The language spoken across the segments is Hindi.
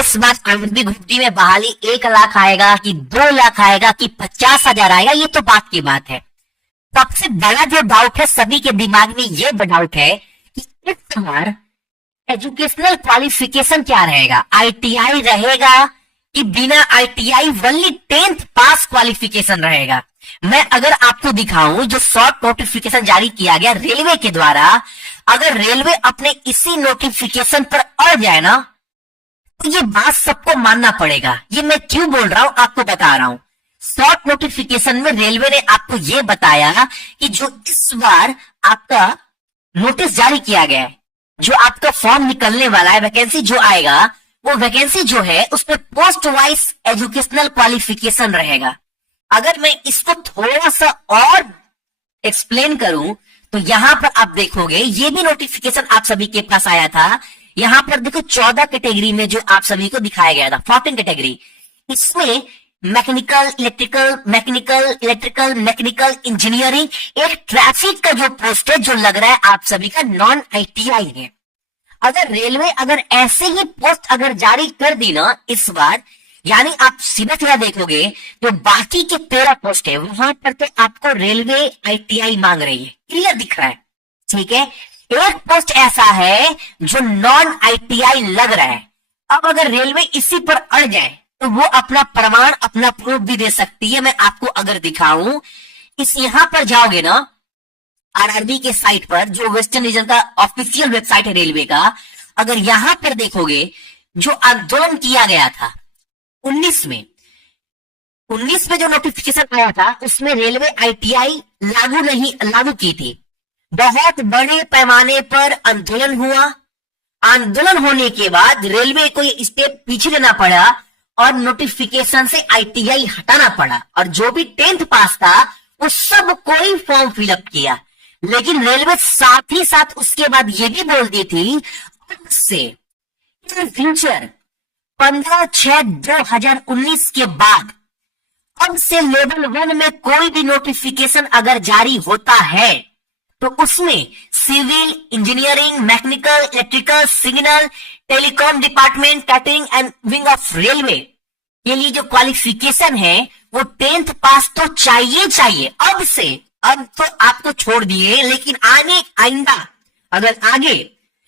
इस बार आरबी ग्रुप डी में बहाली 1 लाख आएगा कि 2 लाख आएगा कि 50,000 आएगा, ये तो बात की बात है। सबसे बड़ा जो डाउट है सभी के दिमाग में, ये डाउट है कि इस बार एजुकेशनल क्वालिफिकेशन क्या रहेगा, आईटीआई रहेगा कि बिना आईटीआई वनली 10th पास क्वालिफिकेशन रहेगा। मैं अगर आपको दिखाऊं जो शॉर्ट नोटिफिकेशन जारी किया गया रेलवे के द्वारा, अगर रेलवे अपने इसी नोटिफिकेशन पर अड़ जाए ना, तो ये बात सबको मानना पड़ेगा। ये मैं क्यों बोल रहा हूं आपको बता रहा हूं। शॉर्ट नोटिफिकेशन में रेलवे ने आपको ये बताया कि जो इस बार आपका नोटिस जारी किया गया है, जो आपका फॉर्म निकलने वाला है, वैकेंसी जो आएगा, वो वैकेंसी जो है उसमें पोस्ट वाइज एजुकेशनल क्वालिफिकेशन रहेगा। अगर मैं इसको थोड़ा सा और एक्सप्लेन करूं तो यहां पर आप देखोगे, ये भी नोटिफिकेशन आप सभी के पास आया था। यहां पर देखो 14 कैटेगरी में जो आप सभी को दिखाया गया था, 14 कैटेगरी। इसमें मैकेनिकल, इलेक्ट्रिकल, मैकेनिकल इंजीनियरिंग, एक ट्रैफिक का जो पोस्ट है जो लग रहा है आप सभी का नॉन आईटीआई है। अगर रेलवे अगर ऐसे ही पोस्ट अगर जारी कर दी ना इस बार, यानी आप सीधा सीधा देखोगे तो बाकी के 13 पोस्ट है वहां पर तो आपको रेलवे आईटीआई मांग रही है, क्लियर दिख रहा है, ठीक है। एक पोस्ट ऐसा है जो नॉन आईटीआई लग रहा है। अब अगर रेलवे इसी पर अड़ जाए तो वो अपना प्रमाण, अपना प्रूफ भी दे सकती है। मैं आपको अगर दिखाऊं, इस यहां पर जाओगे ना आरआरबी के साइट पर, जो वेस्टर्न रीजन का ऑफिशियल वेबसाइट है रेलवे का, अगर यहां पर देखोगे जो आंदोलन किया गया था 19 में जो नोटिफिकेशन आया था उसमें रेलवे आईटीआई लागू की थी। बहुत बड़े पैमाने पर आंदोलन हुआ। आंदोलन होने के बाद रेलवे को ये स्टेप पीछे लेना पड़ा और नोटिफिकेशन से आईटीआई हटाना पड़ा, और जो भी 10th पास था वो सब कोई फॉर्म फिलअप किया। लेकिन रेलवे साथ ही साथ उसके बाद ये भी बोल दी थी से फ्यूचर 15/6/2019 के बाद अब से लेवल 1 में कोई भी नोटिफिकेशन अगर जारी होता है तो उसमें civil engineering, mechanical, electrical, signal, telecom department, catering and wing of railway के लिए जो क्वालिफिकेशन है वो 10th पास तो चाहिए। अब से, अब तो आपको छोड़ दिए, लेकिन आइंदा अगर आगे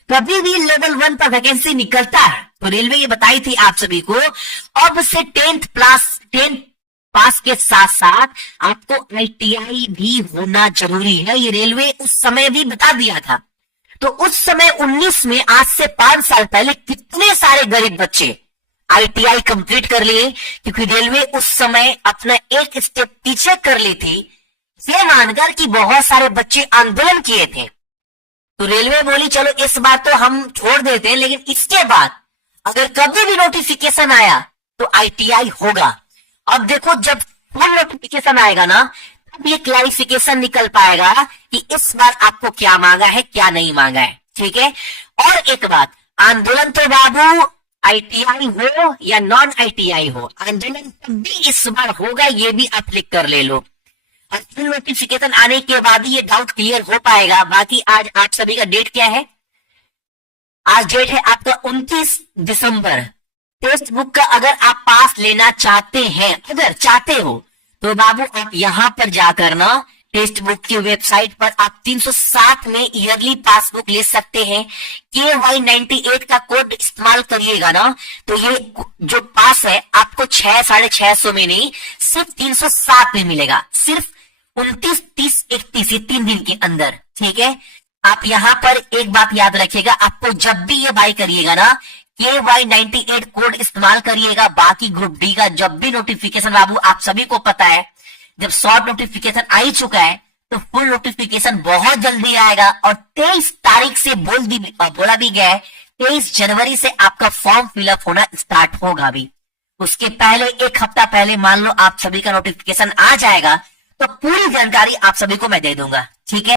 कभी भी लेवल 1 पर वैकेंसी निकलता है तो रेलवे ये बताई थी आप सभी को, अब से 10th पास के साथ साथ आपको आईटीआई भी होना जरूरी है। ये रेलवे उस समय भी बता दिया था। तो उस समय 19 में, आज से 5 साल पहले, कितने सारे गरीब बच्चे आईटीआई कंप्लीट कर लिए, क्योंकि रेलवे उस समय अपना एक स्टेप पीछे कर ली थी, ये मानकर कि बहुत सारे बच्चे आंदोलन किए थे। तो रेलवे बोली चलो इस बार तो हम छोड़ देते हैं, लेकिन इसके बाद अगर कभी भी नोटिफिकेशन आया तो आईटीआई होगा। अब देखो जब फुल नोटिफिकेशन आएगा ना, तब ये क्लैरिफिकेशन निकल पाएगा कि इस बार आपको क्या मांगा है, क्या नहीं मांगा है, ठीक है। और एक बात, आंदोलन तो बाबू आईटीआई हो या नॉन आईटीआई हो, आंदोलन तब भी इस बार होगा, ये भी आप लिख कर ले लो। और फुल नोटिफिकेशन आने के बाद ही ये डाउट क्लियर हो पाएगा। बाकी आज आप सभी का डेट क्या है? आज डेट है आपका 29 दिसंबर। टेक्स्ट बुक का अगर आप पास लेना चाहते हैं, अगर चाहते हो, तो बाबू आप यहां पर जाकर ना टेक्स्ट बुक की वेबसाइट पर आप 307 में ईयरली पासबुक ले सकते हैं। KY98 का कोड इस्तेमाल करिएगा ना, तो ये जो पास है आपको 600-650 में नहीं, सिर्फ 307 में मिलेगा, सिर्फ 29, 30, 31 3 दिन के अंदर, ठीक है। आप यहाँ पर एक बात याद रखिएगा, आपको जब भी ये बाई करिएगा ना, KY98 कोड इस्तेमाल करिएगा। बाकी ग्रुप डी का जब भी नोटिफिकेशन, बाबू आप सभी को पता है, जब शॉर्ट नोटिफिकेशन आ ही चुका है तो फुल नोटिफिकेशन बहुत जल्दी आएगा। और 23 तारीख से बोला भी गया है, 23 जनवरी से आपका फॉर्म फिलअप होना स्टार्ट होगा। भी उसके पहले 1 हफ्ता पहले मान लो आप सभी का नोटिफिकेशन आ जाएगा, तो पूरी जानकारी आप सभी को मैं दे दूंगा, ठीक है।